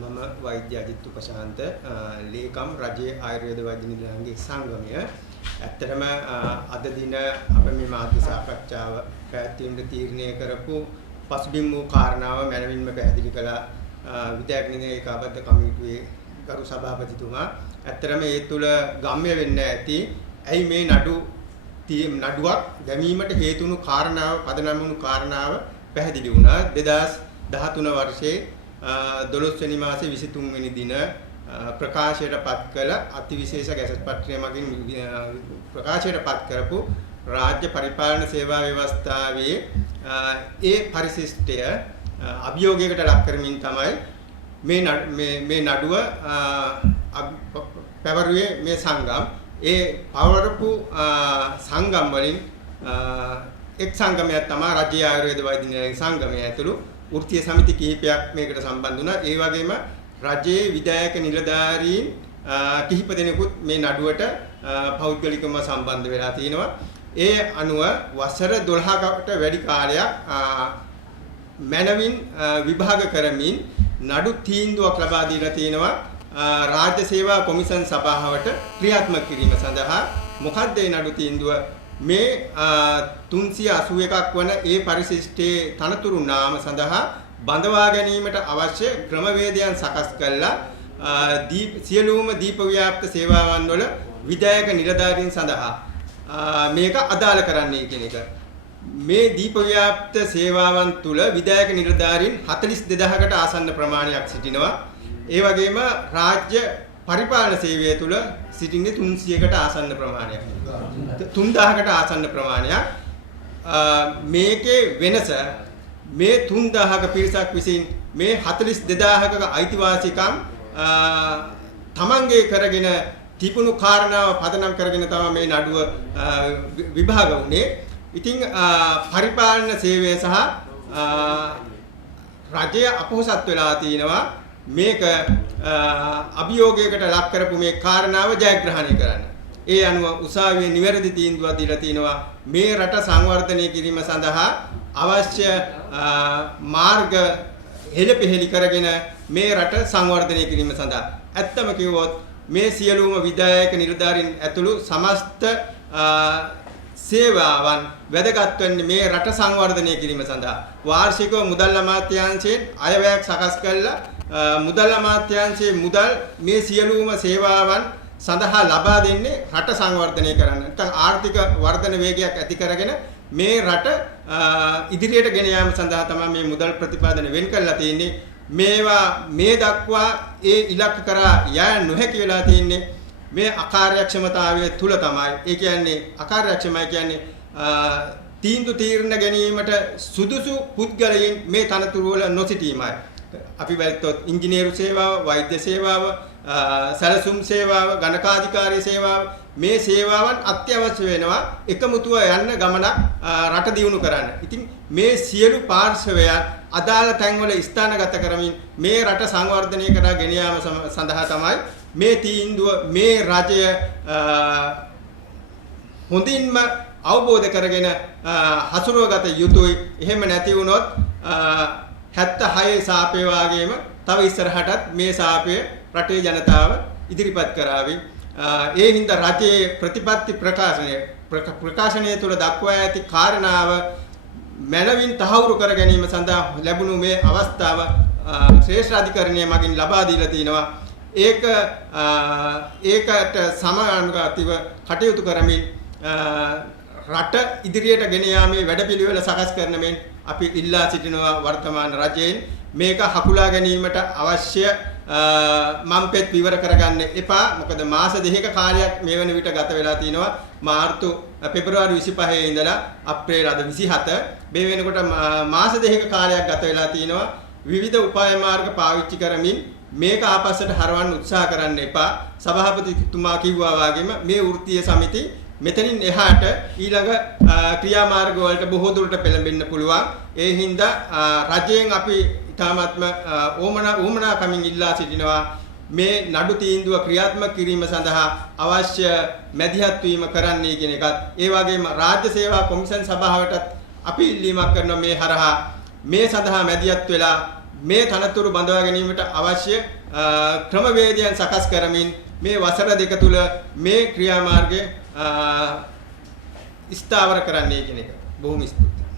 මම වෛද්‍ය අජිත් උපශාන්ත ලේකම් රජයේ ආයුර්වේද වෛද්‍ය නිලධාරීන්ගේ සංගමය. ඇත්තටම අද දින අප මේ මාධ්‍ය සාකච්ඡාව පැවැත්වීමට තීරණය කරපු පසුබිම් වූ කාරණාව මැනවින්ම පැහැදිලි කළ විධායක නිලධාරී ඒකාබද්ධ කමිටුවේ ගරු සභාපතිතුමා ඇත්තටම ඒ තුල ගම්ම්‍ය වෙන්න ඇති. ඇයි මේ නඩුවක් දැමීමට හේතු වුණු කාරණාව පදනම් වුණු කාරණාව පැහැදිලි වුණා. 2013 වර්ෂයේ 12 වෙනි මාසේ 23 වෙනි දින ප්‍රකාශයට පත් කළ අතිවිශේෂ ගැසට් පත්‍රය මගින් ප්‍රකාශයට පත් කරපු රාජ්‍ය පරිපාලන සේවා ව්‍යවස්ථාවේ ඒ පරිශිෂ්ටය අභියෝගයකට ලක් කරමින් තමයි මේ නඩුව පැවරුවේ මේ සංගම්. ඒ පවරපු සංගම් වලින් එක් සංගමයක් තමයි රජයේ ආයුර්වේද වෛද්‍ය නිලධාරීන් සංගමය ඇතුළු වෘත්තීය සමිති කිහිපයක් මේකට සම්බන්ධ වුණා. ඒ වගේම රජයේ විධායක නිලධාරීන් කිහිප දෙනෙකුත් මේ නඩුවට පෞද්ගලිකව සම්බන්ධ වෙලා තිනවා. ඒ අනුව වසර 12කට වැඩි කාලයක් මැනවින් විභාග කරමින් නඩු තීන්දුවක් ලබා දීලා තිනවා රාජ්‍ය සේවා කොමිෂන් සභාවට ක්‍රියාත්මක කිරීම සඳහා. මොකක්ද මේ නඩු තීන්දුව? මේ 381ක් වන ඒ පරිශිෂ්ටයේ තනතුරු නාම සඳහා බඳවා ගැනීමට අවශ්‍ය ක්‍රමවේදයන් සකස් කළා. සියලුම දීප ව්‍යාප්ත සේවාවන් වල විධායක නිලධාරීන් සඳහා මේක අදාළ කරන්නේ කියන එක. මේ දීප ව්‍යාප්ත සේවාවන් තුල විධායක නිලධාරීන් 42000කට ආසන්න ප්‍රමාණයක් සිටිනවා. ඒ වගේම රාජ්‍ය පරිපාලන සේවය තුල සිටින්නේ 300කට ආසන්න ප්‍රමාණයක්. 3000කට ආසන්න ප්‍රමාණයක්. මේකේ වෙනස මේ 3000ක පිරිසක් විසින් මේ 42000ක අයිතිවාසිකම් තමන්ගේ කරගෙන තිබුණු කාරණාව පදනම් කරගෙන තමයි මේ නඩුව විභාග වුණේ. ඉතින් පරිපාලන සේවය සහ රජය අපොහසත් වෙලා තිනවා මේක අභියෝගයකට ලක් කරපු මේ කාරණාව ජයග්‍රහණය කරන්න. ඒ අනුව උසාවියේ නිවැරදි තීන්දුවක් දීලා තිනවා මේ රට සංවර්ධනය කිරීම සඳහා අවශ්‍ය මාර්ග හෙළපෙහෙළි කරගෙන මේ රට සංවර්ධනය කිරීම සඳහා. ඇත්තම කිව්වොත් මේ සියලුම විධායක නිලධාරීන් ඇතුළු සමස්ත සේවාවන් වැදගත් වෙන්නේ මේ රට සංවර්ධනය කිරීම සඳහා. වාර්ෂිකව මුදල් අමාත්‍යාංශයෙන් අයවැයක් සකස් කළා. මුදල් අමාත්‍යාංශයේ මුදල් මේ සියලුම සේවාවන් සඳහා ලබා දෙන්නේ රට සංවර්ධනය කරන්න. නැත්නම් ආර්ථික වර්ධන වේගයක් ඇති කරගෙන මේ රට ඉදිරියට ගෙන යාම සඳහා තමයි මේ මුදල් ප්‍රතිපාදන වෙන් කරලා තියෙන්නේ. මේවා මේ දක්වා ඒ ඉලක්ක කරා යා නොහැකි වෙලා තියෙන්නේ මේ අකාර්යක්ෂමතාවය තුල තමයි. ඒ කියන්නේ අකාර්යක්ෂමයි කියන්නේ තීන්දුව තීරණ ගැනීමට සුදුසු පුද්ගලයන් මේ තනතුරු වල නොසිටීමයි. අපි බලතොත් ඉංජිනේරු සේවාව, වෛද්‍ය සේවාව, සැලසුම් සේවාව, ගණකාධිකාරී සේවාව මේ සේවාවන් අත්‍යවශ්‍ය වෙනවා එකමුතුව යන්න ගමනක් රට දියුණු කරන්න. ඉතින් මේ සියලු පාර්ශවයන් අදාළ තැන්වල ස්ථානගත කරමින් මේ රට සංවර්ධනය කරා ගෙන යාම සඳහා තමයි මේ තීන්දුව මේ රජය හොඳින්ම අවබෝධ කරගෙන හසුරුවගත යුතුයි. එහෙම නැති වුණොත් 76 සාපේ වාගේම තව ඉස්සරහටත් මේ සාපය රටේ ජනතාව ඉදිරිපත් කරાવી. ඒ හින්දා රජයේ ප්‍රතිපත්ති ප්‍රකාශනය තුළ දක්වා ඇති කාරණාව මනවින් තහවුරු කර ගැනීම සඳහා ලැබුණු මේ අවස්ථාව ශ්‍රේෂ්ඨ අධිකරණය මගින් ලබා දීලා තිනවා. ඒකට සමානුගාතීව කටයුතු කරමින් රට ඉදිරියට ගෙන යාමේ වැඩපිළිවෙල සකස් කරන මෙන් අපි ඉල්ලා සිටිනවා වර්තමාන රජයෙන් මේක හකුලා ගැනීමට අවශ්‍ය මම්පෙත් විවර කරගන්න එපා. මොකද මාස දෙකක කාලයක් මේ වෙන විට ගත වෙලා තිනවා. පෙබරවාරි 25 ඉඳලා අප්‍රේල් අද 27 මේ වෙනකොට මාස දෙකක කාලයක් ගත වෙලා තිනවා. විවිධ උපාය මාර්ග පාවිච්චි කරමින් මේක ආපස්සට හරවන්න උත්සාහ කරන්න එපා. සභාපතිතුමා කිව්වා වගේම මේ වෘත්තීය සමිති මෙතනින් එහාට ඊළඟ ක්‍රියාමාර්ග වලට බොහෝ දුරට පෙළඹෙන්න පුළුවන්. ඒ හින්දා රජයෙන් අපි ඉතාමත්ම ඕමනාකමින් ඉල්ලා සිටිනවා මේ නඩු තීන්දුව ක්‍රියාත්මක කිරීම සඳහා අවශ්‍ය මැදිහත් වීම කරන්නයි කියන එකත්. ඒ වගේම රාජ්‍ය සේවා කොමිෂන් සභාවටත් අපි ඉල්ලීමක් කරනවා මේ හරහා මේ සඳහා මැදිහත් වෙලා මේ තනතුරු බඳවා ගැනීමට අවශ්‍ය ක්‍රමවේදයන් සකස් කරමින් මේ වසර දෙක තුල මේ ක්‍රියාමාර්ගය ස්ථාවර කරන්නයි කියන එක. බොහොම ස්තුතියි.